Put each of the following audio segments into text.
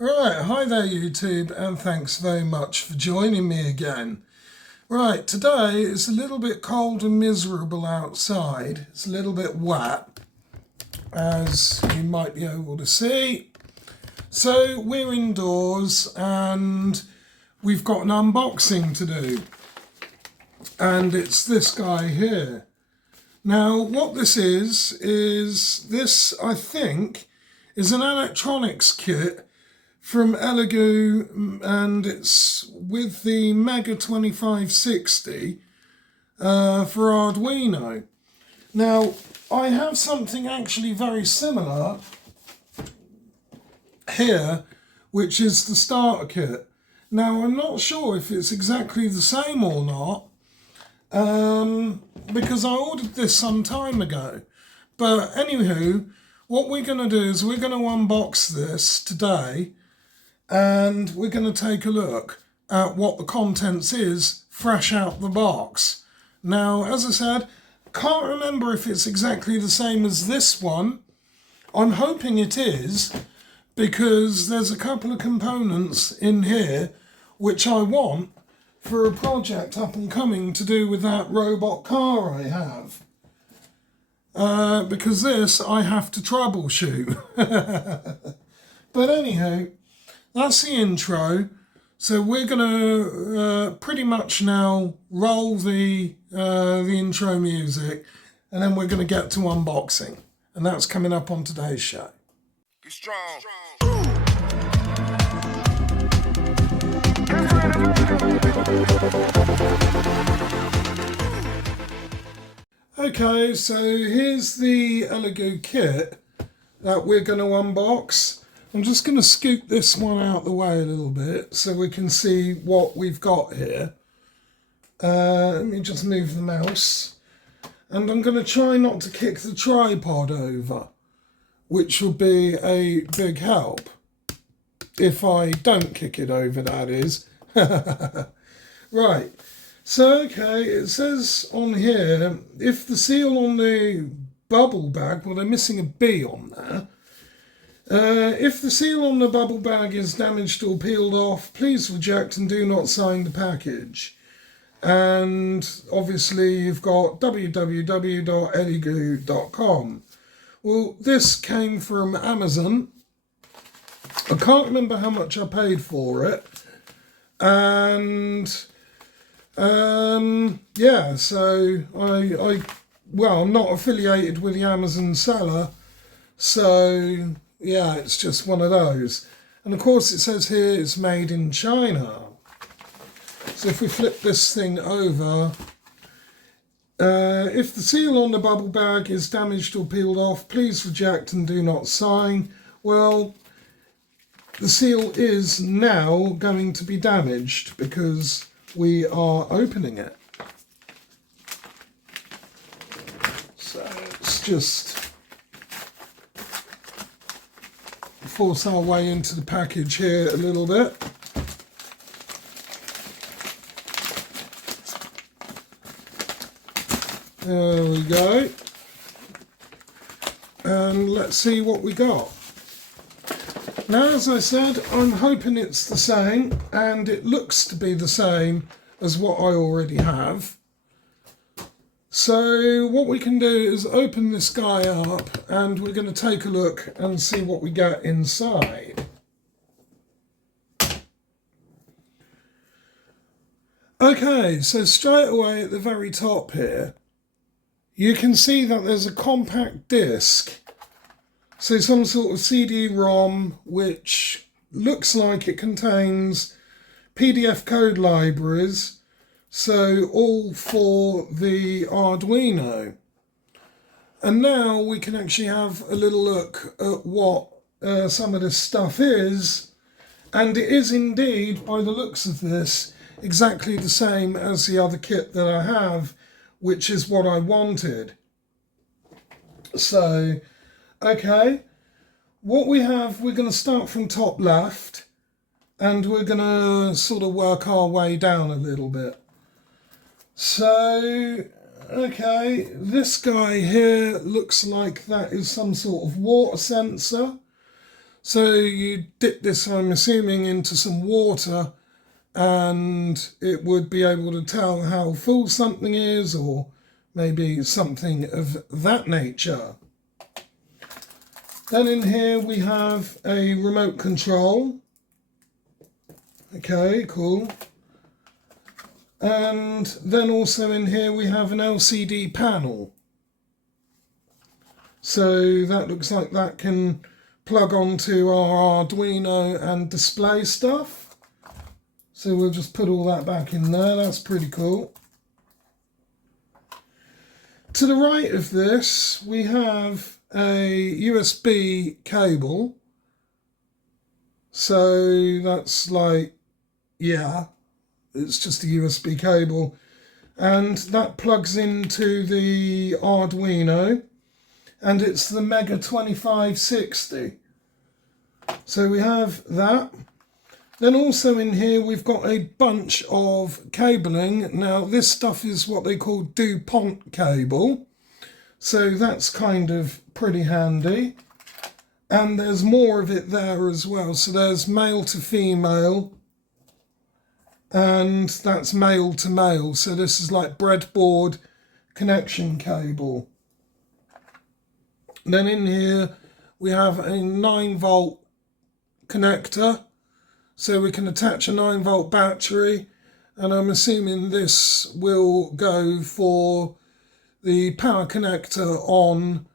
Right, hi there YouTube, and thanks very much for joining me again. Right, today it's a little bit cold and miserable outside. It's a little bit wet, as you might be able to see. So we're indoors and we've got an unboxing to do. And it's this guy here. Now, what this is this, I think, is an electronics kit from Elegoo, and it's with the Mega 2560 for Arduino. Now, I have something actually very similar here, which is the starter kit. Now, I'm not sure if it's exactly the same or not, because I ordered this some time ago. But anywho, what we're going to do is we're going to unbox this today, and we're going to take a look at what the contents is fresh out the box. Now, as I said, can't remember if it's exactly the same as this one. I'm hoping it is, because there's a couple of components in here which I want for a project up and coming to do with that robot car I have. Because this I have to troubleshoot. But anyhow, that's the intro. So we're going to pretty much now roll the intro music, and then we're going to get to unboxing. And that's coming up on today's show. Be strong. Okay, so here's the Elegoo kit that we're going to unbox. I'm just going to scoot this one out the way a little bit so we can see what we've got here. Let me just move the mouse. And I'm going to try not to kick the tripod over, which will be a big help. If I don't kick it over, that is. Right. So, okay, it says on here, if the seal on the bubble bag, well, they're missing a B on there. If the seal on the bubble bag is damaged or peeled off, please reject and do not sign the package. And obviously you've got www.elegoo.com. Well, this came from Amazon. I can't remember how much I paid for it. And yeah, so I'm not affiliated with the Amazon seller, so yeah, it's just one of those. And of course it says here it's made in China. So if we flip this thing over, if the seal on the bubble bag is damaged or peeled off, please reject and do not sign. Well, the seal is now going to be damaged because we are opening it. So let's just force our way into the package here a little bit. There we go. And let's see what we got. Now, as I said, I'm hoping it's the same, and it looks to be the same as what I already have. So what we can do is open this guy up, and we're going to take a look and see what we get inside. Okay, so straight away at the very top here, you can see that there's a compact disc. So some sort of CD-ROM, which looks like it contains PDF code libraries, so all for the Arduino. And now we can actually have a little look at what some of this stuff is, and it is indeed, by the looks of this, exactly the same as the other kit that I have, which is what I wanted. So, okay, what we have, we're going to start from top left, and we're going to sort of work our way down a little bit. So, okay, this guy here looks like that is some sort of water sensor. So you dip this, I'm assuming, into some water, and it would be able to tell how full something is, or maybe something of that nature. Then in here we have a remote control. Okay, cool. And then also in here we have an LCD panel. So that looks like that can plug onto our Arduino and display stuff. So we'll just put all that back in there. That's pretty cool. To the right of this, we have a USB cable. So that's like, yeah, it's just a USB cable. And that plugs into the Arduino. And it's the Mega 2560. So we have that. Then also in here we've got a bunch of cabling. Now this stuff is what they call DuPont cable. So that's kind of pretty handy. And there's more of it there as well. So there's male to female. And that's male to male. So this is like breadboard connection cable. Then in here we have a 9-volt connector, so we can attach a 9-volt battery, and I'm assuming this will go for the power connector on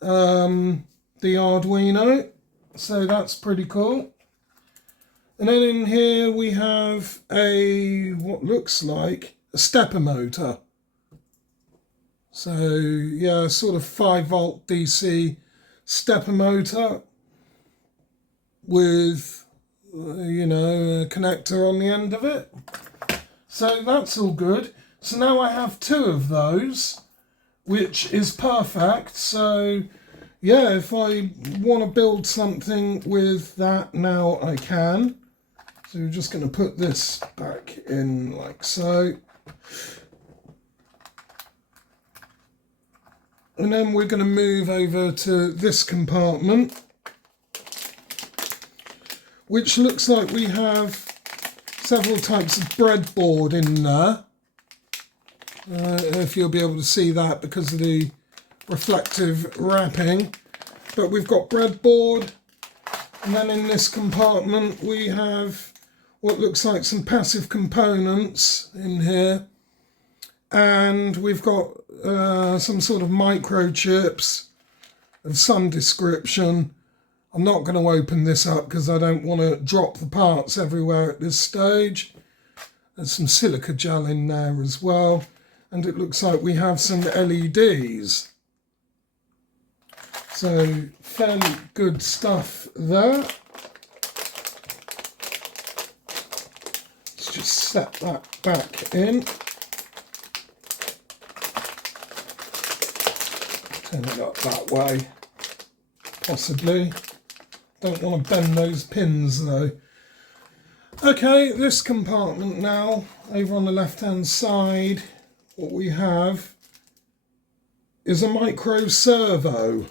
the Arduino, so that's pretty cool. And then in here we have what looks like a stepper motor. So yeah, sort of 5-volt DC stepper motor with, you know, a connector on the end of it. So that's all good. So now I have 2 of those, which is perfect. So yeah, if I want to build something with that now, I can. So we're just going to put this back in like so. And then we're going to move over to this compartment, which looks like we have several types of breadboard in there. If you'll be able to see that because of the reflective wrapping. But we've got breadboard, and then in this compartment we have what looks like some passive components in here. And we've got some sort of microchips of some description. I'm not going to open this up because I don't want to drop the parts everywhere at this stage. There's some silica gel in there as well. And it looks like we have some LEDs. So fairly good stuff there. Let's just set that back in. Turn it up that way, possibly. Don't want to bend those pins though. Okay, this compartment now, over on the left hand side, what we have is a micro servo.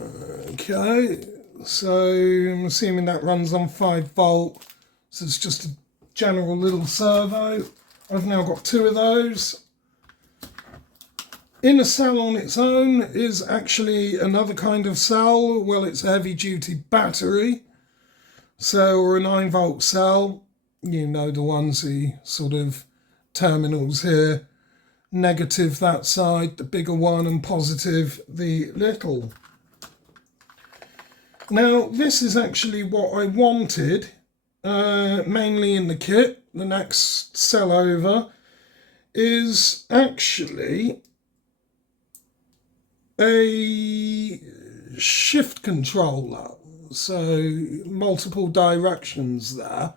Okay, so I'm assuming that runs on 5-volt, so it's just a general little servo. I've now got 2 of those. In a cell on its own is actually another kind of cell. Well, it's a heavy-duty battery, so, or a 9-volt cell. You know the ones, the sort of terminals here. Negative that side, the bigger one, and positive the little. Now, this is actually what I wanted, mainly in the kit. The next cell over is actually a shift controller, so multiple directions there.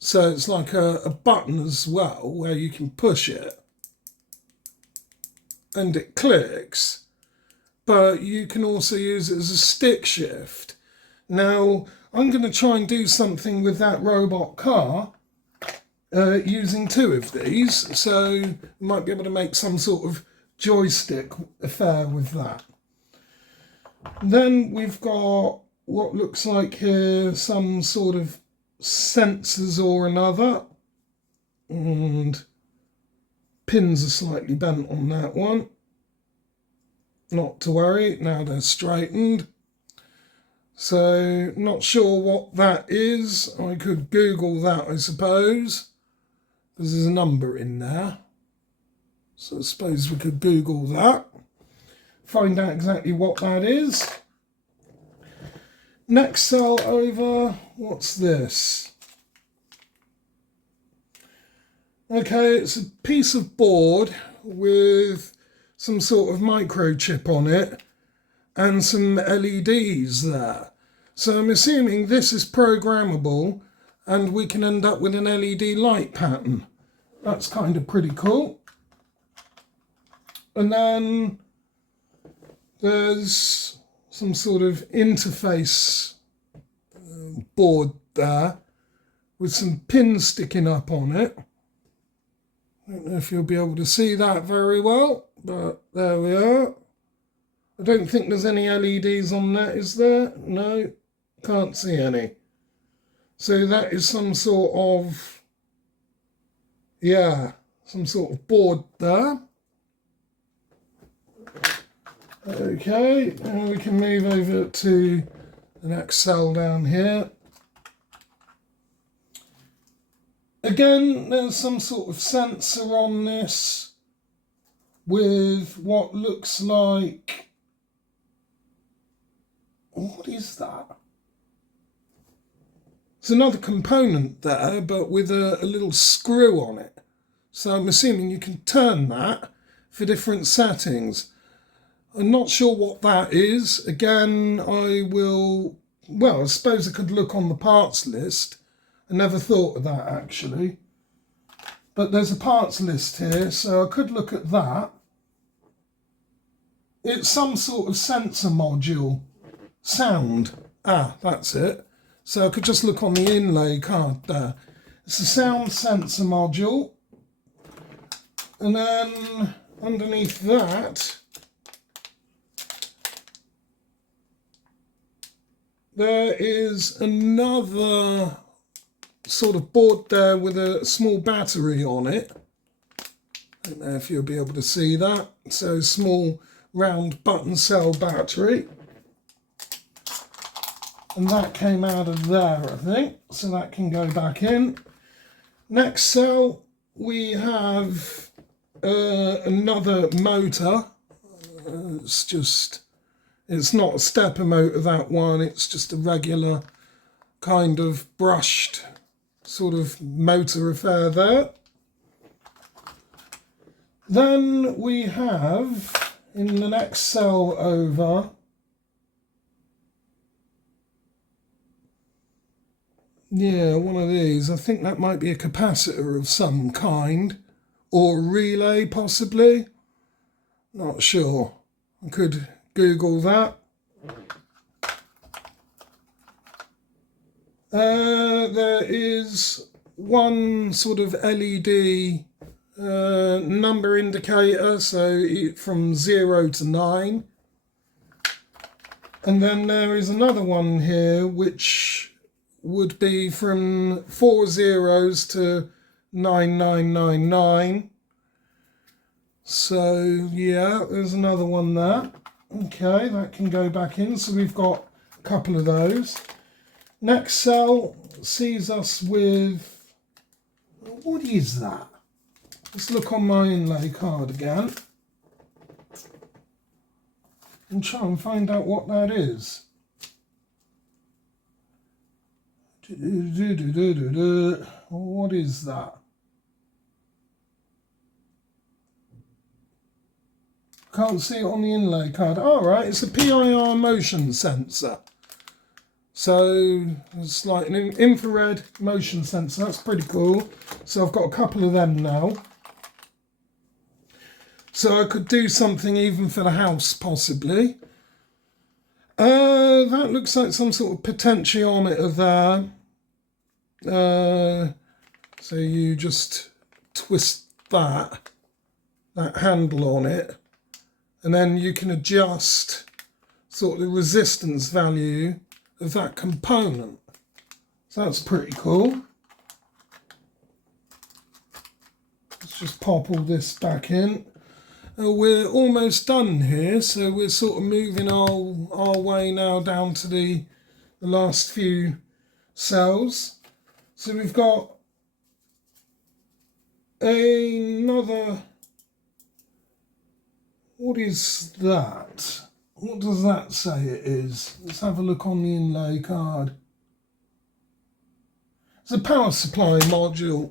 So it's like a button as well where you can push it and it clicks, but you can also use it as a stick shift. Now I'm going to try and do something with that robot car using 2 of these, so you might be able to make some sort of joystick affair with that. Then we've got what looks like here some sort of sensors or another, and pins are slightly bent on that one. Not to worry, now they're straightened. So not sure what that is. I could Google that, I suppose, because there's a number in there. So I suppose we could Google that, find out exactly what that is. Next cell over, what's this? Okay, it's a piece of board with some sort of microchip on it and some LEDs there. So I'm assuming this is programmable and we can end up with an LED light pattern. That's kind of pretty cool. And then there's some sort of interface board there with some pins sticking up on it. I don't know if you'll be able to see that very well, but there we are. I don't think there's any LEDs on that, is there? No, can't see any. So that is some sort of, some sort of board there. Okay, and we can move over to the next cell down here. Again, there's some sort of sensor on this with what looks like, what is that? It's another component there, but with a little screw on it. So I'm assuming you can turn that for different settings. I'm not sure what that is. Again, I suppose I could look on the parts list. I never thought of that actually. But there's a parts list here, so I could look at that. It's some sort of sensor module. Sound. That's it. So I could just look on the inlay card there. It's a sound sensor module. And then underneath that, there is another sort of board there with a small battery on it. I don't know if you'll be able to see that. So small round button cell battery. And that came out of there, I think. So that can go back in. Next cell, we have another motor. It's not a stepper motor, that one. It's just a regular kind of brushed sort of motor affair there. Then we have, in the next cell over, one of these. I think that might be a capacitor of some kind, or relay possibly. Not sure. I could Google that. There is one sort of LED number indicator, so from 0 to 9. And then there is another one here which would be from 4 zeros to 9999. So there's another one there. Okay, that can go back in. So we've got a couple of those. Next cell sees us with, what is that? Let's look on my inlay card again and try and find out what that is. What is that? Can't see it on the inlay card. All right, it's a PIR motion sensor. So it's like an infrared motion sensor. That's pretty cool. So I've got a couple of them now. So I could do something even for the house, possibly. That looks like some sort of potentiometer there. So you just twist that handle on it, and then you can adjust sort of the resistance value of that component. So that's pretty cool. Let's just pop all this back in. We're almost done here, so we're sort of moving our way now down to the last few cells. So we've got another, what is that? What does that say it is? Let's have a look on the inlay card. It's a power supply module.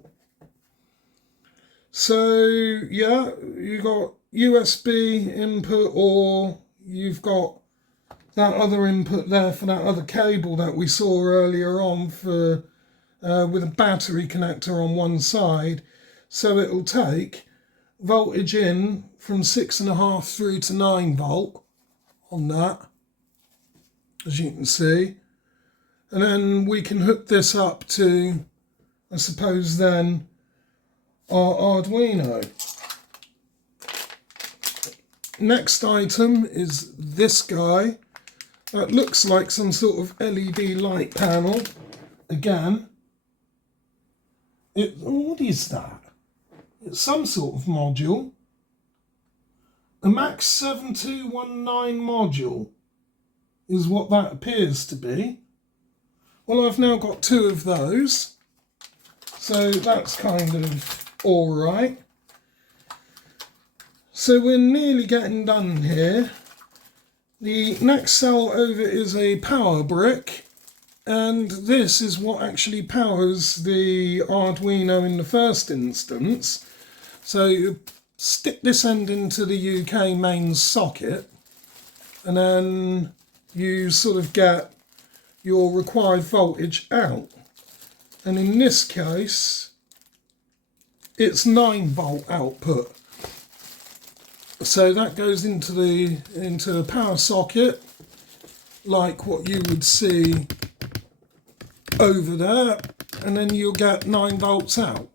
So yeah, you got USB input, or you've got that other input there for that other cable that we saw earlier on for with a battery connector on one side. So it'll take voltage in from 6.5 through to 9 volt on that, as you can see. And then we can hook this up to, I suppose then, our Arduino. Next item is this guy. That looks like some sort of LED light panel. Again, what is that? It's some sort of module. A Max 7219 module is what that appears to be. Well, I've now got 2 of those, so that's kind of all right. So we're nearly getting done here. The next cell over is a power brick, and this is what actually powers the Arduino in the first instance. So you stick this end into the UK mains socket, and then you sort of get your required voltage out. And in this case, it's 9 volt output. So that goes into a power socket, like what you would see over there, and then you'll get 9 volts out,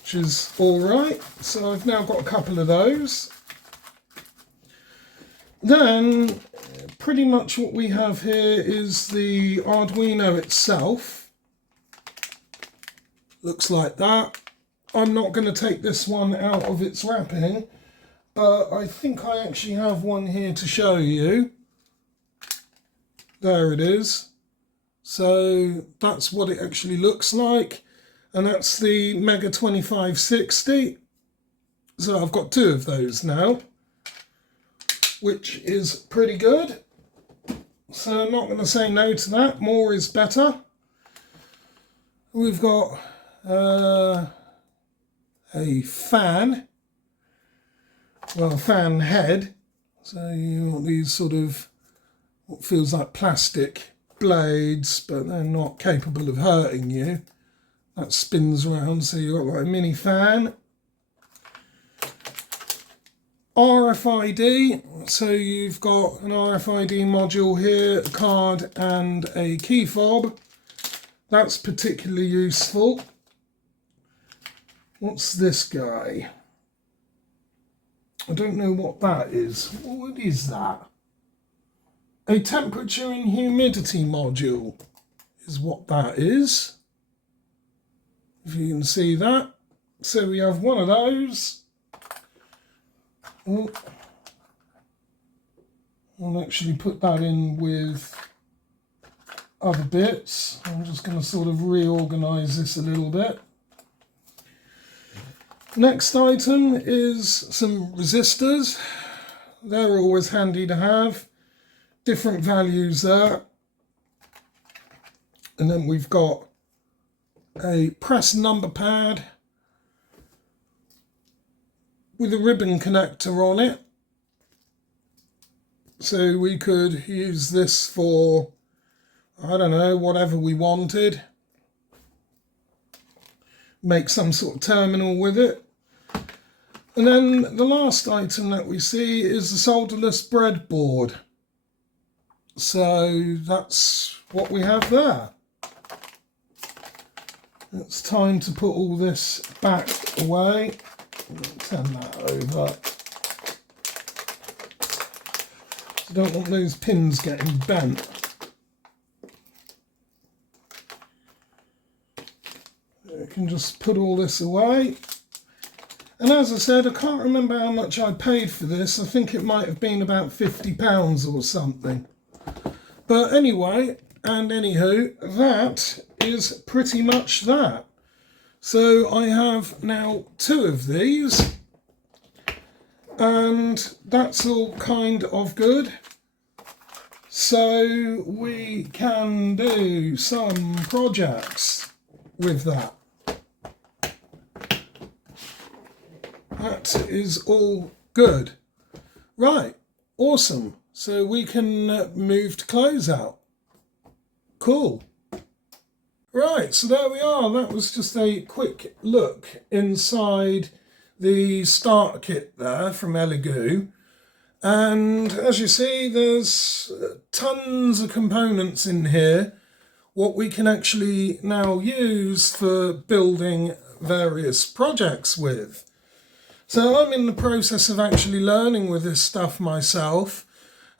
which is all right. So I've now got a couple of those. Then pretty much what we have here is the Arduino itself. Looks like that. I'm not going to take this one out of its wrapping, but I think I actually have one here to show you. There it is. So that's what it actually looks like, and that's the Mega 2560. So I've got 2 of those now, which is pretty good. So I'm not going to say no to that. More is better. We've got a fan, well, fan head. So you want these sort of what feels like plastic blades, but they're not capable of hurting you. That spins around, so you've got like a mini fan. RFID, so you've got an RFID module here, a card and a key fob. That's particularly useful. What's this guy? I don't know what that is. What is that? A temperature and humidity module is what that is. If you can see that. So we have one of those. Oh. I'll actually put that in with other bits. I'm just going to sort of reorganize this a little bit. Next item is some resistors. They're always handy to have. Different values there. And then we've got a press number pad with a ribbon connector on it. So we could use this for, I don't know, whatever we wanted. Make some sort of terminal with it. And then the last item that we see is the solderless breadboard. So that's what we have there. It's time to put all this back away. Turn that over. I don't want those pins getting bent. I can just put all this away. And as I said, I can't remember how much I paid for this. I think it might have been about £50 or something. But anyway, and anywho, that is pretty much that. So I have now 2 of these. And that's all kind of good. So we can do some projects with that. That is all good. Right, awesome. So we can move to close out. Cool. Right, so there we are. That was just a quick look inside the starter kit there from Elegoo. And as you see, there's tons of components in here, what we can actually now use for building various projects with. So I'm in the process of actually learning with this stuff myself,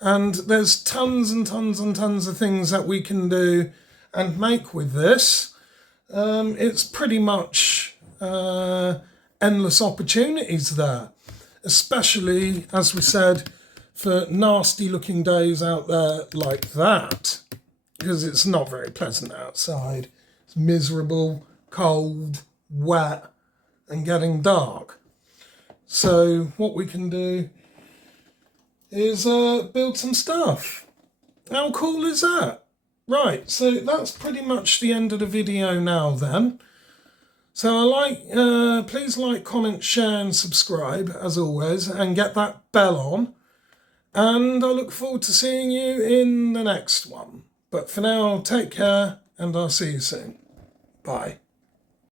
and there's tons and tons and tons of things that we can do and make with this. It's pretty much endless opportunities there, especially, as we said, for nasty looking days out there like that, because it's not very pleasant outside. It's miserable, cold, wet, and getting dark. So what we can do is build some stuff. How cool is that? Right, so that's pretty much the end of the video now then. So please like, comment, share and subscribe as always, and get that bell on. And I look forward to seeing you in the next one. But for now, take care and I'll see you soon. Bye.